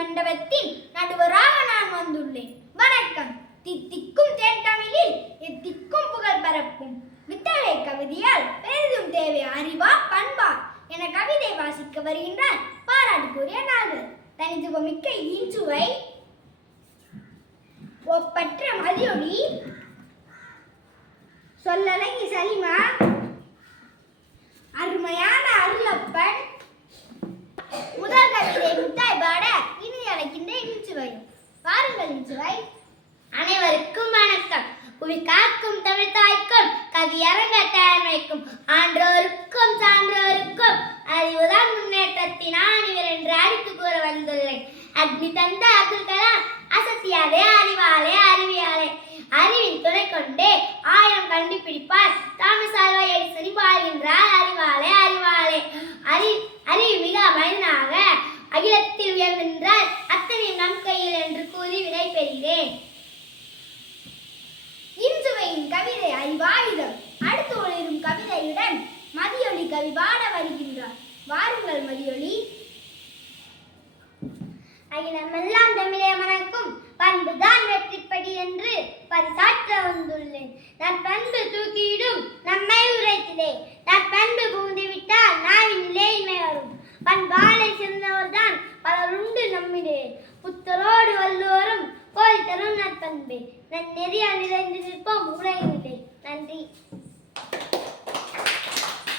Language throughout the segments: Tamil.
மண்டபத்தின் நடுவராக நான் வந்துள்ளேன். வணக்கம். தித்திக்கும் தேன் தமிழில் எத்திக்கும் புகழ் பரப்பும் வித்தகை கவிதையால் பெரிதும் தேவை அறிவா பண்பா என கவிதை வாசிக்க வருகின்றார் பாராட்டுக்குரிய நாள்கள். தனித்துவமிக்க இன்சுவை, ஒப்பற்ற மதியொலி, சொல்லலங்கி சலிமா, அருமையான அருளப்பன், முதல் கவிதை முத்தாய் பாட இனி அழைக்கின்ற இன்சுவை. வாருங்கள் இன்சுவை. அனைவருக்கும் வணக்கம். புவி காக்கும் தமிழ் தாய்க்கும் கவியரங்க தலைமைக்கும் ஆன்றோருக்கும் சான்றோருக்கும் அறிவுதான் முன்னேற்றத்தின் ஆணிவர் என்று அறிவித்து கூற வந்துள்ளேன். அக்னி தந்த அப்துல் கலாம் அசத்தியாதே அறிவாலே அறிவியாலே அறிவின் துணை கொண்டே 1000 கண்டுபிடிப்பார். தாமஸ் ஆல்வா எடிசன் வாழ்கின்றார் அறிவாலே அறிவாலே அறிவு மிக மனிதனாக அகிலத்தில் உயர்கின்றார். அத்தனையும் நம் கையில் என்று கூறி விடை பெறுகிறேன். இன்சுவையின் கவிதை அறிவாயுதம். அடுத்து ஒளிரும் கவிதையுடன் மதியொலி கவி பாட வருகின்றார். வாருங்கள் மதியொலி. அகிலமெல்லாம் தமிழே மணக்கும் பண்புதான் வெற்றிப்படி என்று பரிசாற்ற வந்துள்ளேன். நற்பண்பு தூக்கியிடும் நம்மை உரைத்திலே, நற்பண்பு புகுந்து விட்டால் நாவின் நிலையின்மை வரும். பண்பாலை சிறந்தவர்தான் பலருண்டு நம்மிலே, புத்தரோடு வள்ளுவரும் கோயில் தரும் நற்பண்பே. நன்னெறியால் நிறைந்து நிற்போம் உலகிலே. நன்றி.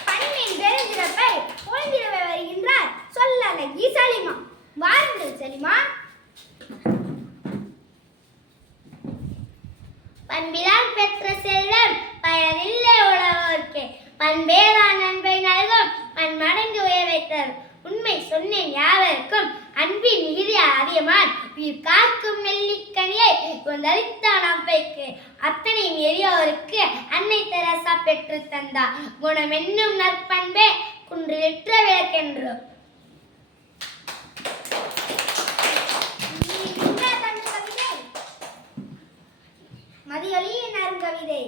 பண்ணின் பெருஞ்சிறப்பை பொழுதிரவே வருகின்றார் சொல்லலங்கி சலிமா. வாருங்கள் சலிமா. பண்பிலால் பெற்ற செல்வம் பயனில்லை உலகோர்க்கே, பண்பேதான் அன்பை நல்கும் பன்மடங்கு உயர்வை தரும். உண்மை சொன்னேன் யாவருக்கும் அன்பின் மிகுதி அதிகமான் உயிர் காக்கும் நெல்லிக்கனியை கொந்தளித்தான் அப்பைக்கு. அத்தனை எளியோருக்கு அன்னை தெரசா பெற்று தந்தா குணம் என்னும் நற்பண்பே குன்றிலிற்ற விளக்கென்று. மதியொலியின் அருங்கவிதை.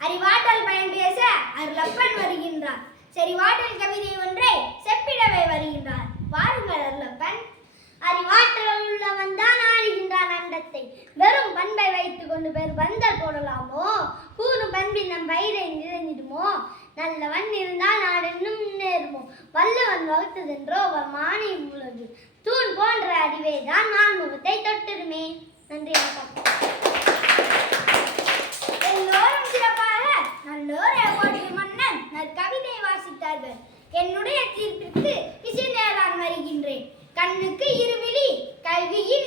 அறிவாற்றல் பயன் பேச அருளப்பன் வருகின்றார். செறிவாற்றல் கவிதை ஒன்றை செப்பிடவே வருகின்றார். வாருங்கள் அருளப்பன். அறிவாற்றல் உள்ளவன் தான் ஆளுகின்றான் அண்டத்தை. வெறும் பண்பை வைத்துக் கொண்டு பேர் பந்தல் போடலாமோ? கூறும் பண்பில் நம் வயிறை நிறைந்திடுமோ? நல்லவன் இருந்தால் நாடென்னும் முன்னேறுமோ? வள்ளுவன் வகுத்ததென்றோ மானை உலகு தூண் போன்ற அறிவே தான் நான் முகத்தை தொட்டிருமே. நன்றி. எல்லோரும் சிறப்பாக நல்லோர் போட்டிய மன்னன் நற்கவிதை வாசித்தார்கள். என்னுடைய தீர்ப்பிற்கு இசைந்தான் வருகின்றேன். கண்ணுக்கு இருவிழி கல்வியின்